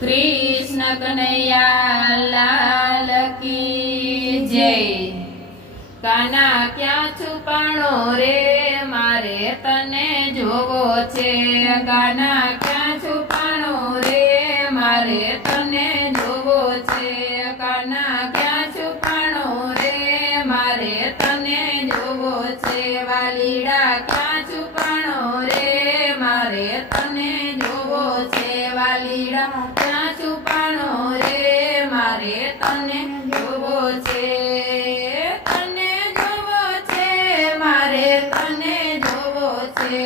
कृष्ण कन्हैया लाल की जय। काना क्या छुपाणो रे मारे तने जोवो छे। काना क्या छुपाणो रे मारे तने जोवो छे। काना क्या छुपाणो रे मारे तने जोवो छे। वालीड़ा क्या छुपाणो रे मारे तने जोवो छे। वालीड़ा क्या छुपाणो रे मारे तने जोवो छे। तने जोवो छे मारे तने जोवो छे।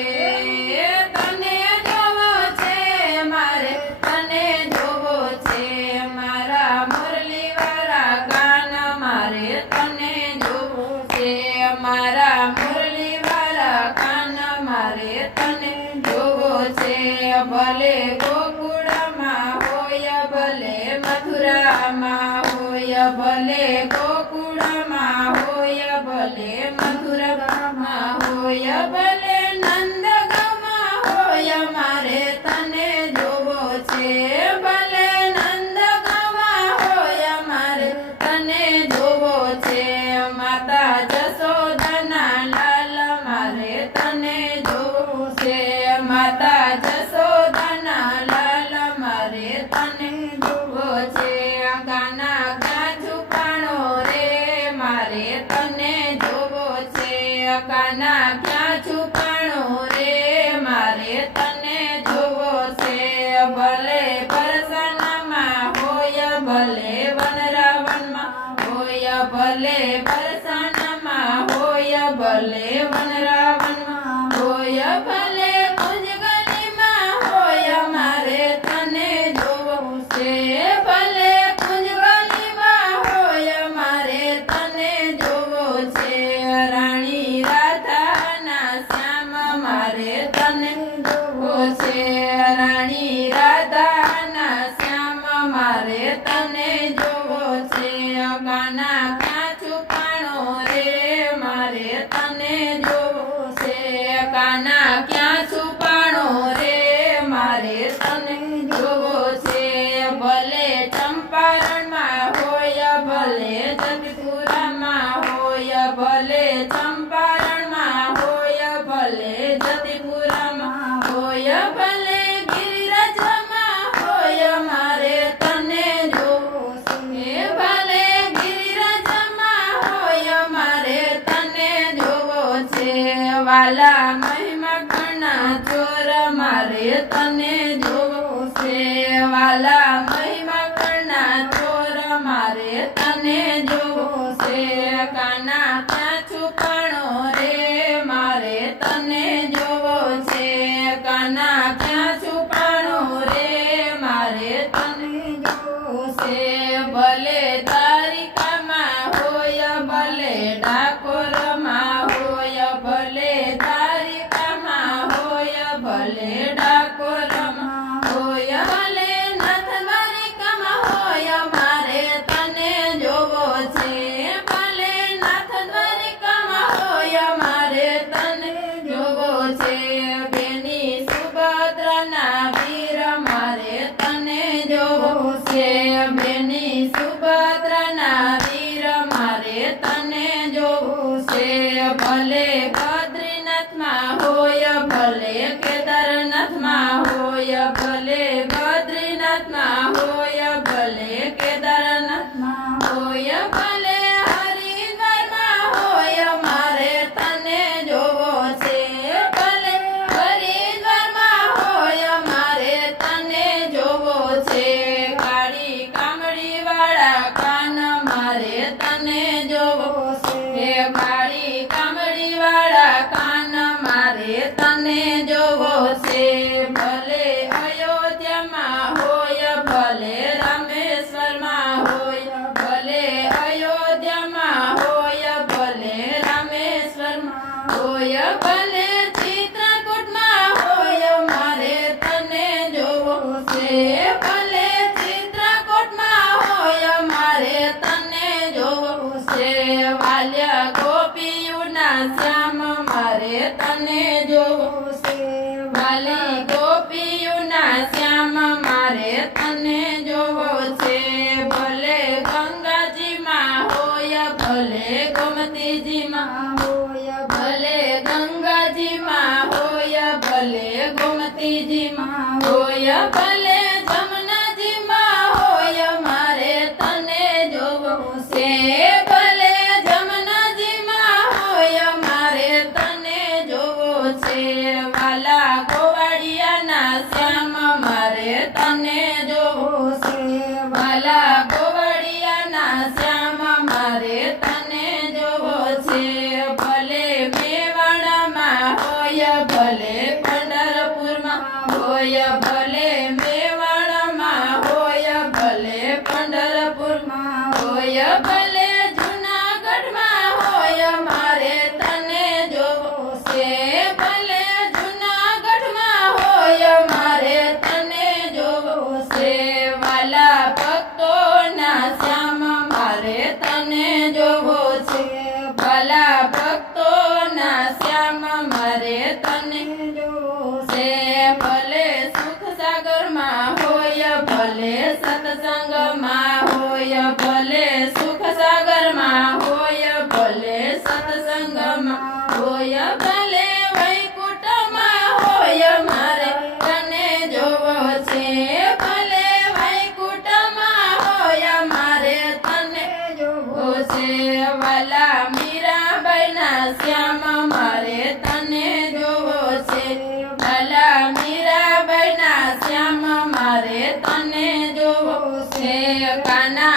तने जोवो छे मारे तने जोवो छे। मारा मुरली वाला कान मारे तने जोवो छे। मारा मुरली वाला कान मारे तने जोवो छे। भले गोकुळमां होय भले मथुरामां होय भले गोकुळमां होय भले मथुरामां होय भले नंदगामां होय मारे तने जोवो छे। भले नंदगामां होय मारे तने जोवो छे। माता जसोदाना लाल मारे तने जोवो छे। माता जसोदाना लाल मारे तने जोवो छे। काना क्या छुपाणो रे मारे तने जोवो छे। काना क्या छुपाणो रे मारे तने जोवो छे। भले परसनामां होय भले वनरावनमां होय भले परसनामां होय भले वनरावनमां होय भले कुंजगलीमां होय मारे तने जोवो छे। भले कुंजगलीमां होय मारे तने जोवो छे। राणी राधाना श्याम मारे तने जोवो छे। राणी राधाना श्याम मारे तने जोवो छे। काना क्या छुपाणो रे मारे तने जोवो छे। काना क्या छुपाणो रे मारे तने जोवो छे। भले चंपारणमां होय भले जतिपुरामां होय भले चंपारणमां होय भले जतिपुरामां होय भले गिरिराजमां होय मारे तने जोवो छे। भले गिरिराजमां होय मारे तने जोवो छे। वाला महिमा घना चोर मारे तने जोवो छे। वाला महिमा घना चोर मारे तने जोवो छे। काना क्या छुपाणो रे मारे तने जोवो छे। काना क्या छुपाणो रे मारे तने जोवो छे। भले द्वारिकामां होय भले डाकोरमां होय भले द्वारिकामां होय भले डाकोरमां होय भले नाथ द्वारिकामां होय मारे तने जोवो छे। भले नाथ द्वारिकामां होय मारे तने जोवो छे। बेनी सुभद्राना वीर मारे तने जोवो छे। बेनी सुभद्राना वीर मारे तने जोवो छे। भले बद्रीनाथमां होय भले केदारनाथमां होय भले बद्रीनाथमां होय भले केदारनाथमां होय भले हरिद्वारमां होय मारे तने जोवो छे। भले हरिद्वारमां होय मारे तने जोवो छे। काળી કામળી વાળા કાન મારે તને જોવો છે। કાળી કામળી વાળા કાન મારે તને જોવો છે। ભલે અયોધ્યામાં હોય ભલે રામેશ્વરમાં હોય ભલે અયોધ્યામાં હોય ભલે રામેશ્વરમાં હોય ભલે ચિત્રકૂટમાં હોય મારે તને જોવો છે। ભલે ચિત્રકૂટમાં હોય મારે તને જોવો છે। વાલ્ય ગોપીઓના શ્યામ મારે તને જોવો છે। વાલી ગોપીઓના શ્યામ મારે તને તને જોવો છે વાલા ગોવળિયાના શ્યામ મારે તને જોવો છે ભલે મેવાડામાં હોય ભલે પંઢરપુરમાં હોય ભલે મેવાડામાં હોય ભલે પંઢરપુરમાં હોય ભલે જૂનાગઢમાં હોય મારે તને જોવો છે ભલે જૂનાગઢમાં હોય મારે તને જોવો છે વાલા ભક્તોના શ્યામ મારે તને જોવો છે વાલા ભક્તોના શ્યામ મારે તને જોવો છે ભલે સુખ સાગરમાં હોય ભલે સત્સંગમાં હોય ભલે સુખ સાગરમાં હોય ભલે સત્સંગમાં હોય ભલે વૈકુંઠમાં હોય મારે તને જોવો છે ભલે વૈકુંઠમાં હોય મારે તને જોવો છે વાલા મીરાબાઈના શ્યામ મારે તને જોવો છે વાલા મીરાબાઈના શ્યામ મારે તને જોવો છે કાના